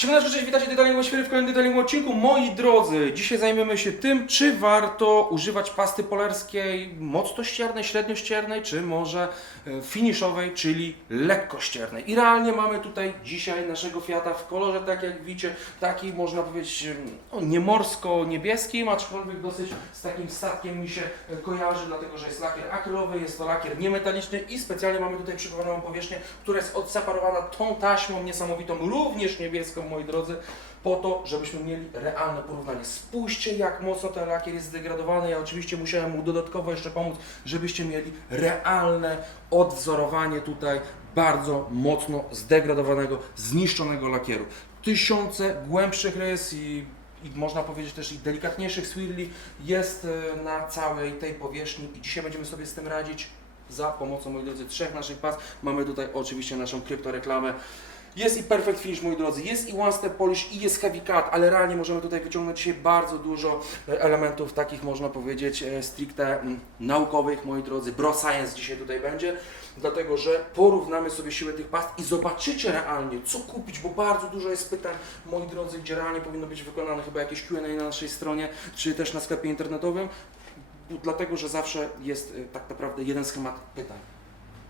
Siemaneczko, cześć, witajcie Detailingu Świery w kolejnym Detailingu odcinku. Moi drodzy, dzisiaj zajmiemy się tym, czy warto używać pasty polerskiej mocno ściernej, średnio ściernej, czy może e, finiszowej, czyli lekko ściernej. I realnie mamy tutaj dzisiaj naszego Fiata w kolorze, tak jak widzicie, taki można powiedzieć no, niemorsko-niebieskim, aczkolwiek dosyć z takim statkiem mi się e, kojarzy, dlatego że jest lakier akrylowy, jest to lakier niemetaliczny i specjalnie mamy tutaj przygotowaną powierzchnię, która jest odseparowana tą taśmą niesamowitą, również niebieską, moi drodzy, po to, żebyśmy mieli realne porównanie. Spójrzcie, jak mocno ten lakier jest zdegradowany. Ja oczywiście musiałem mu dodatkowo jeszcze pomóc, żebyście mieli realne odwzorowanie tutaj bardzo mocno zdegradowanego, zniszczonego lakieru. Tysiące głębszych rys i i można powiedzieć też i delikatniejszych swirli jest e, na całej tej powierzchni i dzisiaj będziemy sobie z tym radzić za pomocą, moi drodzy, trzech naszych pas. Mamy tutaj oczywiście naszą kryptoreklamę. Jest i Perfect Finish, moi drodzy, jest i One Step Polish i jest Heavy Cut, ale realnie możemy tutaj wyciągnąć dzisiaj bardzo dużo e, elementów takich, można powiedzieć, e, stricte mm, naukowych, moi drodzy. Bro Science dzisiaj tutaj będzie, dlatego że porównamy sobie siłę tych past i zobaczycie realnie, co kupić, bo bardzo dużo jest pytań, moi drodzy, gdzie realnie powinno być wykonane. Chyba jakieś Q&A na naszej stronie, czy też na sklepie internetowym, dlatego że zawsze jest e, tak naprawdę jeden schemat pytań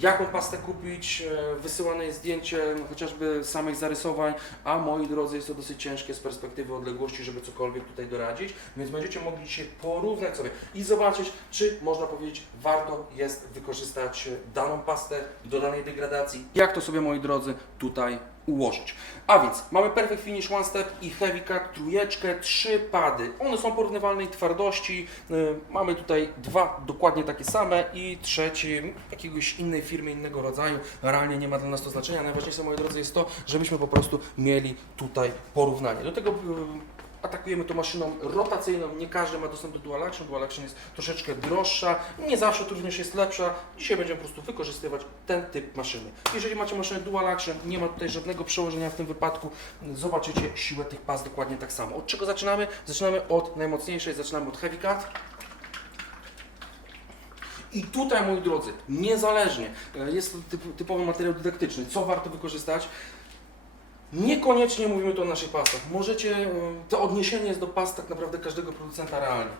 jaką pastę kupić, e, wysyłane jest zdjęcie chociażby samych zarysowań, a moi drodzy jest to dosyć ciężkie z perspektywy odległości, żeby cokolwiek tutaj doradzić, więc będziecie mogli dzisiaj porównać sobie i zobaczyć, czy można powiedzieć warto jest wykorzystać daną pastę do danej degradacji, jak to sobie moi drodzy tutaj ułożyć. A więc mamy Perfect Finish One Step i Heavy Cut trójeczkę, trzy pady. One są porównywalnej twardości. Y, Mamy tutaj dwa dokładnie takie same i trzeci jakiegoś innej firmy, innego rodzaju. Realnie nie ma dla nas to znaczenia. Najważniejsze, moi drodzy, jest to, żebyśmy po prostu mieli tutaj porównanie. Do tego y, atakujemy to maszyną rotacyjną. Nie każdy ma dostęp do Dual Action. Dual Action jest troszeczkę droższa. Nie zawsze to również jest lepsza. Dzisiaj będziemy po prostu wykorzystywać ten typ maszyny. Jeżeli macie maszynę Dual Action, nie ma tutaj żadnego przełożenia w tym wypadku. Zobaczycie siłę tych pas dokładnie tak samo. Od czego zaczynamy? Zaczynamy od najmocniejszej, zaczynamy od Heavy Cut. I tutaj, moi drodzy, niezależnie, e, jest to typ, typowy materiał dydaktyczny, co warto wykorzystać, Niekoniecznie mówimy tu o naszych pastach. Możecie, e, to odniesienie jest do past tak naprawdę każdego producenta realnie.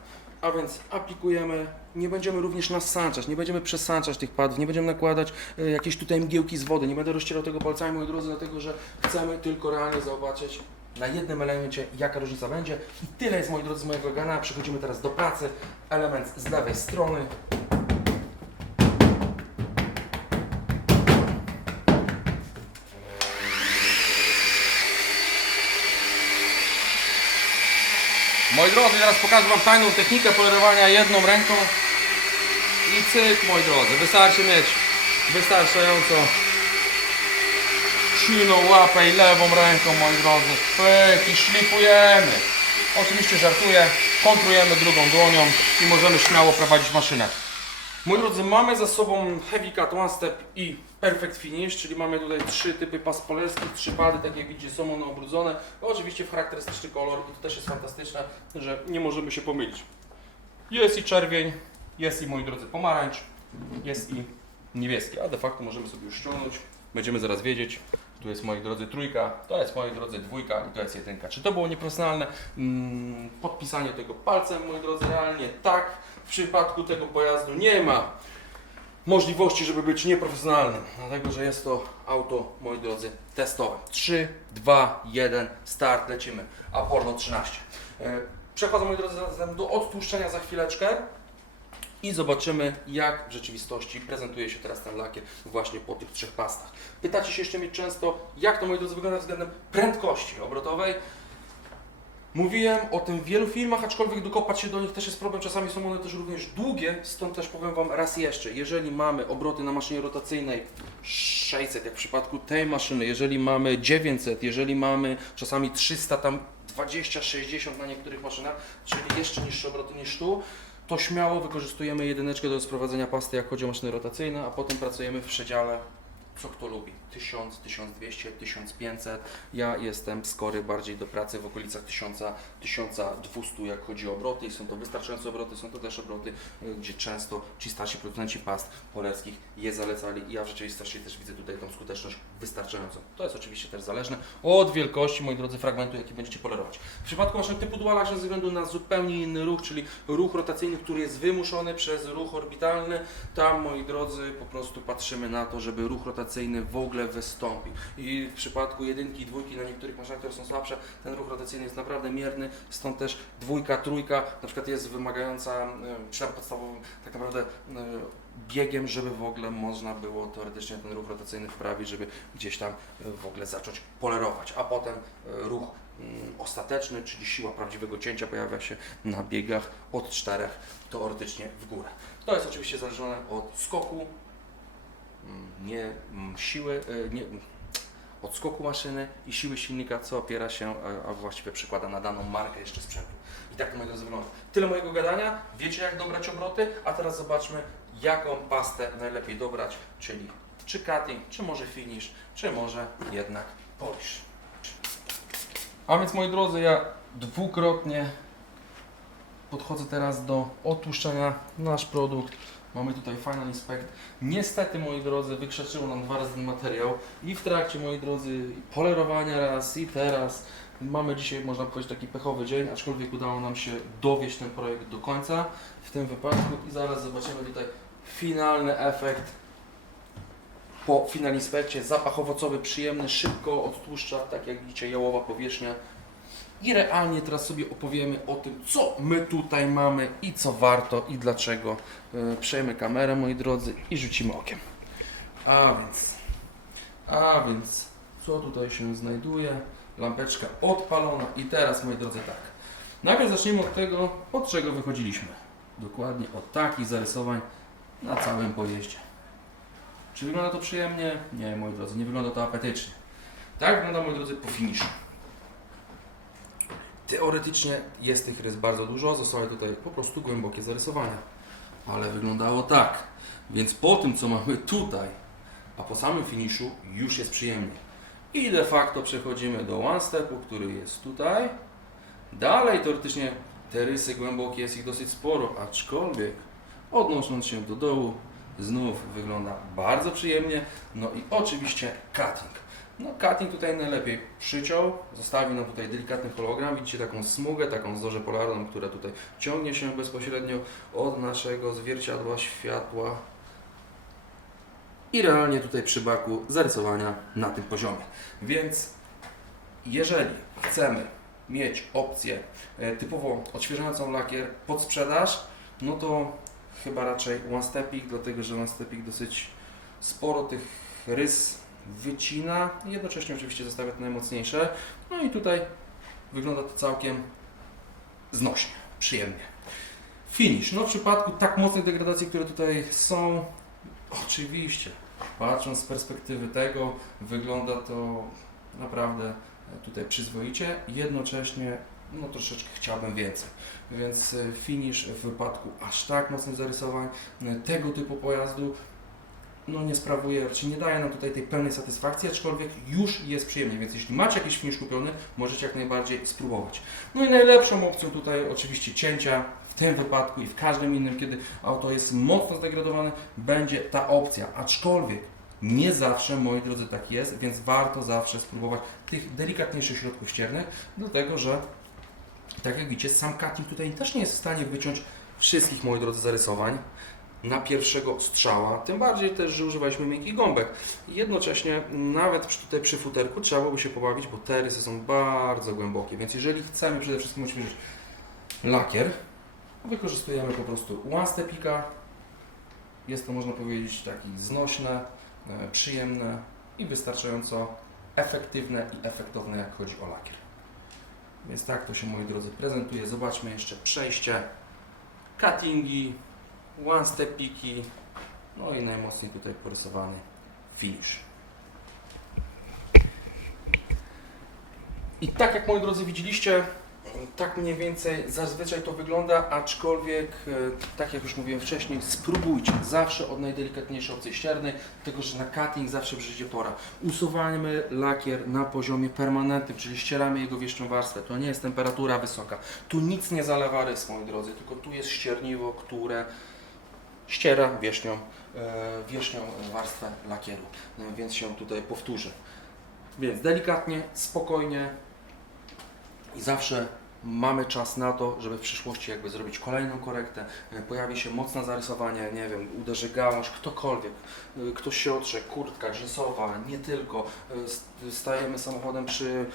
A więc aplikujemy, nie będziemy również nasączać, nie będziemy przesączać tych padów, nie będziemy nakładać e, jakieś tutaj mgiełki z wody, nie będę rozcierał tego palcami, moi drodzy, dlatego że chcemy tylko realnie zobaczyć na jednym elemencie, jaka różnica będzie. I tyle jest, moi drodzy, z mojego gana. Przechodzimy teraz do pracy. Element z lewej strony. Moi drodzy, teraz pokażę Wam tajną technikę polerowania jedną ręką i cyk, moi drodzy, wystarczy mieć wystarczająco silną łapę i lewą ręką, moi drodzy, pyk i szlifujemy. Oczywiście żartuję, kontrujemy drugą dłonią i możemy śmiało prowadzić maszynę. Moi drodzy, mamy za sobą Heavy Cut One Step i Perfect Finish, czyli mamy tutaj trzy typy pas polerskich, trzy pady, tak jak widzicie, są one obrudzone. No, oczywiście w charakterystyczny kolor i to też jest fantastyczne, że nie możemy się pomylić. Jest i czerwień, jest i, moi drodzy, pomarańcz, jest i niebieski, a de facto możemy sobie już ściągnąć. Będziemy zaraz wiedzieć. Tu jest, moi drodzy, trójka, to jest, moi drodzy, dwójka i to jest jedynka. Czy to było nieprofesjonalne? Mm, podpisanie tego palcem, moi drodzy, realnie tak. W przypadku tego pojazdu nie ma możliwości, żeby być nieprofesjonalnym, dlatego że jest to auto, moi drodzy, testowe. 3, 2, 1, start, lecimy. Apollo 13. E, Przechodzę, moi drodzy, zatem do odtłuszczenia za chwileczkę i zobaczymy, jak w rzeczywistości prezentuje się teraz ten lakier właśnie po tych trzech pastach. Pytacie się jeszcze mnie często, jak to, moi drodzy, wygląda względem prędkości obrotowej. Mówiłem o tym w wielu filmach, aczkolwiek dokopać się do nich też jest problem. Czasami są one też również długie, stąd też powiem Wam raz jeszcze. Jeżeli mamy obroty na maszynie rotacyjnej 600, jak w przypadku tej maszyny, jeżeli mamy 900, jeżeli mamy czasami 300, tam 20, 60 na niektórych maszynach, czyli jeszcze niższe obroty niż tu, to śmiało wykorzystujemy jedyneczkę do sprowadzenia pasty, jak chodzi o maszyny rotacyjne, a potem pracujemy w przedziale co kto lubi. 1000, 1200, 1500. Ja jestem skory bardziej do pracy w okolicach 1000, 1200, jak chodzi o obroty. I są to wystarczające obroty, są to też obroty, y, gdzie często ci starsi producenci past polerskich je zalecali. I ja w rzeczywistości też widzę tutaj tą skuteczność wystarczającą. To jest oczywiście też zależne od wielkości, moi drodzy, fragmentu, jaki będziecie polerować. W przypadku maszyn typu dual action ze względu na zupełnie inny ruch, czyli ruch rotacyjny, który jest wymuszony przez ruch orbitalny, tam, moi drodzy, po prostu patrzymy na to, żeby ruch rotacyjny w ogóle wystąpił. I w przypadku jedynki i dwójki na niektórych maszynach, które są słabsze, ten ruch rotacyjny jest naprawdę mierny, stąd też dwójka, trójka na przykład jest wymagająca, e, tam podstawowym tak naprawdę e, biegiem, żeby w ogóle można było teoretycznie ten ruch rotacyjny wprawić, żeby gdzieś tam e, w ogóle zacząć polerować, a potem ruch mm, ostateczny, czyli siła prawdziwego cięcia pojawia się na biegach od 4 teoretycznie w górę. To jest oczywiście zależne od skoku, nie mm, siły, e, nie, od skoku maszyny i siły silnika, co opiera się, a właściwie przykłada na daną markę jeszcze sprzętu. I tak to moi drodzy wygląda. Tyle mojego gadania, wiecie jak dobrać obroty, a teraz zobaczmy jaką pastę najlepiej dobrać, czyli czy cutting, czy może finish, czy może jednak polish. A więc moi drodzy, ja dwukrotnie podchodzę teraz do otłuszczenia nasz produkt. Mamy tutaj Final Inspect. Niestety, moi drodzy, wykrzeczyło nam dwa razy ten materiał i w trakcie, moi drodzy, polerowania raz i teraz mamy dzisiaj, można powiedzieć, taki pechowy dzień, aczkolwiek udało nam się dowieść ten projekt do końca w tym wypadku i zaraz zobaczymy tutaj finalny efekt po Final Inspekcie. Zapach owocowy, przyjemny, szybko odtłuszcza, tak jak widzicie, jałowa powierzchnia. I realnie teraz sobie opowiemy o tym, co my tutaj mamy i co warto i dlaczego. Yy, Przejmę kamerę, moi drodzy, i rzucimy okiem. A więc, a więc, co tutaj się znajduje? Lampeczka odpalona i teraz, moi drodzy, tak. Najpierw zaczniemy od tego, od czego wychodziliśmy. Dokładnie od takich zarysowań na całym pojeździe. Czy wygląda to przyjemnie? Nie, moi drodzy, nie wygląda to apetycznie. Tak wygląda, moi drodzy, po finiszu. Teoretycznie jest tych rys bardzo dużo, zostały tutaj po prostu głębokie zarysowania. Ale wyglądało tak. Więc po tym, co mamy tutaj, a po samym finiszu już jest przyjemnie. I de facto przechodzimy do one stepu, który jest tutaj. Dalej teoretycznie te rysy głębokie jest ich dosyć sporo, aczkolwiek odnosząc się do dołu, znów wygląda bardzo przyjemnie. No i oczywiście cutting. No cutting tutaj najlepiej przyciął, zostawił nam tutaj delikatny hologram. Widzicie taką smugę, taką zorzę polarną, która tutaj ciągnie się bezpośrednio od naszego zwierciadła światła. I realnie tutaj przy baku zarysowania na tym poziomie. Więc jeżeli chcemy mieć opcję e, typowo odświeżającą lakier pod sprzedaż, no to chyba raczej One Stepik, dlatego że One Stepik dosyć sporo tych rys wycina, jednocześnie oczywiście zostawia te najmocniejsze. No i tutaj wygląda to całkiem znośnie, przyjemnie. Finish. No w przypadku tak mocnej degradacji, które tutaj są, oczywiście, patrząc z perspektywy tego, wygląda to naprawdę tutaj przyzwoicie, jednocześnie no troszeczkę chciałbym więcej. Więc e, finish w wypadku aż tak mocnych zarysowań e, tego typu pojazdu no nie sprawuje, czy nie daje nam tutaj tej pełnej satysfakcji, aczkolwiek już jest przyjemnie, więc jeśli macie jakiś finish kupiony, możecie jak najbardziej spróbować. No i najlepszą opcją tutaj oczywiście cięcia, w tym wypadku i w każdym innym, kiedy auto jest mocno zdegradowane, będzie ta opcja, aczkolwiek nie zawsze, moi drodzy, tak jest, więc warto zawsze spróbować tych delikatniejszych środków ściernych, dlatego że tak jak widzicie, sam cutting tutaj też nie jest w stanie wyciąć wszystkich, moi drodzy, zarysowań na pierwszego strzała, tym bardziej też, że używaliśmy miękkich gąbek. Jednocześnie nawet tutaj przy futerku trzeba byłoby się pobawić, bo te rysy są bardzo głębokie, więc jeżeli chcemy przede wszystkim odświeżyć lakier, wykorzystujemy po prostu one stepika. Jest to, można powiedzieć, taki znośne, e, przyjemne i wystarczająco efektywne i efektowne, jak chodzi o lakier. Więc tak to się, moi drodzy, prezentuje. Zobaczmy jeszcze przejście, cuttingi, one stepiki, no i najmocniej tutaj porysowany finish. I tak jak moi drodzy widzieliście, Tak mniej więcej zazwyczaj to wygląda, aczkolwiek, e, tak jak już mówiłem wcześniej, spróbujcie zawsze od najdelikatniejszej opcji ściernej, dlatego że na cutting zawsze przyjdzie pora. Usuwajmy lakier na poziomie permanentnym, czyli ścieramy jego wierzchnią warstwę. To nie jest temperatura wysoka. Tu nic nie zalewa rys, moi drodzy, tylko tu jest ścierniwo, które ściera wierzchnią, e, wierzchnią warstwę lakieru, E, więc się tutaj powtórzy. Więc delikatnie, spokojnie i zawsze mamy czas na to, żeby w przyszłości jakby zrobić kolejną korektę. E, Pojawi się mocne zarysowanie, nie wiem, uderzy gałąź, ktokolwiek, e, ktoś się otrze, kurtka jeansowa, nie tylko. St- Stajemy samochodem przy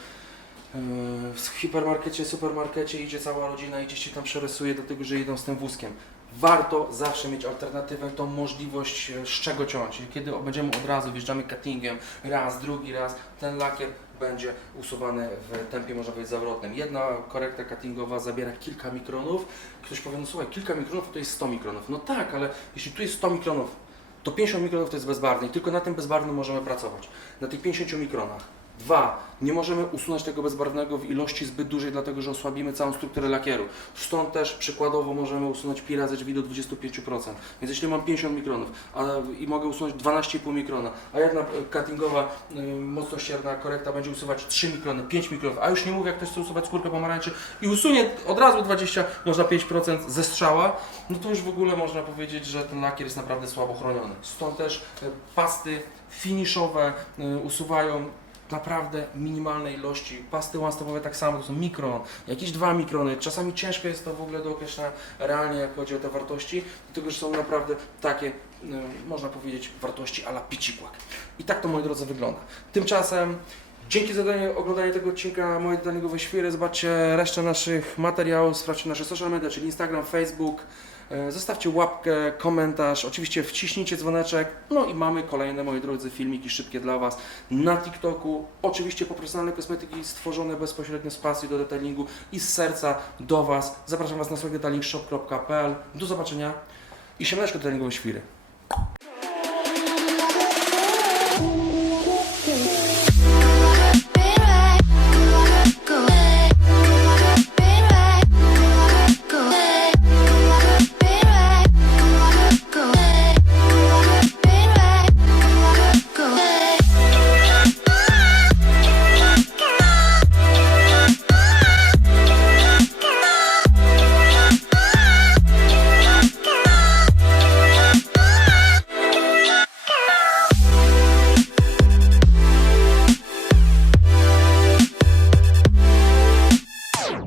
w hipermarkecie, supermarkecie, idzie cała rodzina i gdzieś się tam przerysuje, dlatego że idą z tym wózkiem. Warto zawsze mieć alternatywę, tą możliwość e, z czego ciąć. Kiedy będziemy od razu wjeżdżamy cuttingiem, raz, drugi raz, ten lakier będzie usuwany w tempie, można powiedzieć, zawrotnym. Jedna korekta cuttingowa zabiera kilka mikronów. Ktoś powie, no słuchaj, kilka mikronów to jest 100 mikronów. No tak, ale jeśli tu jest 100 mikronów, to 50 mikronów to jest bezbarwny i tylko na tym bezbarwnym możemy pracować. Na tych 50 mikronach. Dwa, nie możemy usunąć tego bezbarwnego w ilości zbyt dużej, dlatego że osłabimy całą strukturę lakieru. Stąd też przykładowo możemy usunąć pi razy drzwi do 25%. Więc jeśli mam 50 mikronów a, i mogę usunąć 12,5 mikrona, a jedna cuttingowa, y, mocno ścierna korekta będzie usuwać 3 mikrony, 5 mikronów, a już nie mówię, jak ktoś chce usuwać skórkę pomarańczy i usunie od razu 20, można 5% ze strzała, no to już w ogóle można powiedzieć, że ten lakier jest naprawdę słabo chroniony. Stąd też e, pasty finiszowe e, usuwają naprawdę minimalnej ilości. Pasty one-stopowe tak samo, to są mikron, jakieś 2 mikrony. Czasami ciężko jest to w ogóle do określenia realnie, jak chodzi o te wartości, dlatego że są naprawdę takie, y, można powiedzieć, wartości ala picikłak. I tak to, moi drodzy, wygląda. Tymczasem Dzięki za oglądanie- tego odcinka mojej daningowej świry. Zobaczcie resztę naszych materiałów, sprawdźcie nasze social media, czyli Instagram, Facebook. E, Zostawcie łapkę, komentarz, oczywiście wciśnijcie dzwoneczek. No i mamy kolejne, moi drodzy, filmiki szybkie dla Was na TikToku. Oczywiście profesjonalne kosmetyki stworzone bezpośrednio z pasji do detailingu i z serca do Was. Zapraszam Was na stronę detailingshop.pl. Do zobaczenia i siemeczko detailingowej świry.